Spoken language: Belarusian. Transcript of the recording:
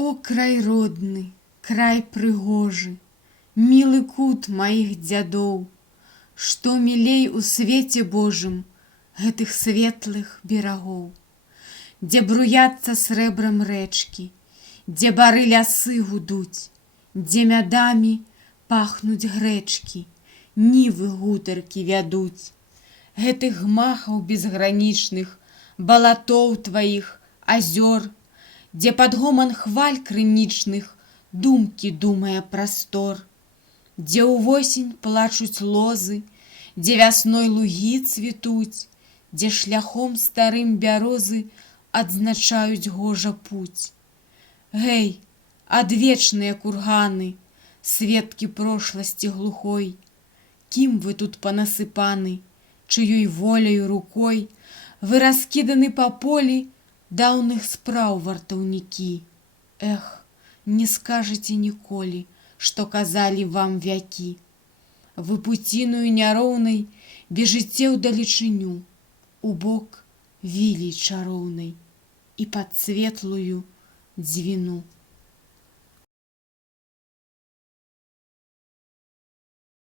О, край родны, край прыгожы, мілы кут маіх дзядоў, што мілей у свеце Божым гэтых светлых берагоў, дзе бруяцца срэбрам рэчкі, дзе бары лясы гудуць, дзе мядамі пахнуць грэчкі, нівы гутаркі вядуць, гэтых гмахаў безгранічных, балатоў тваіх, азёр, дзе пад гоман хваль крынічных думкі думае прастор, дзе ўвосень плачуць лозы, дзе вясной лугі цвітуць, дзе шляхом старым бярозы адзначаюць гожа путь. Гэй, адвечныя курганы, сведкі прошласці глухой, кім вы тут панасыпаны, чыёй воляю рукой вы раскіданы па полі даўных спраў вартаўнікі. Эх, не скажаце ніколі, што казалі вам вякі. Вы пуціною няроўнай бежыце ўдалечыню, у бок вілей чароўнай і пад светлую дзвіну.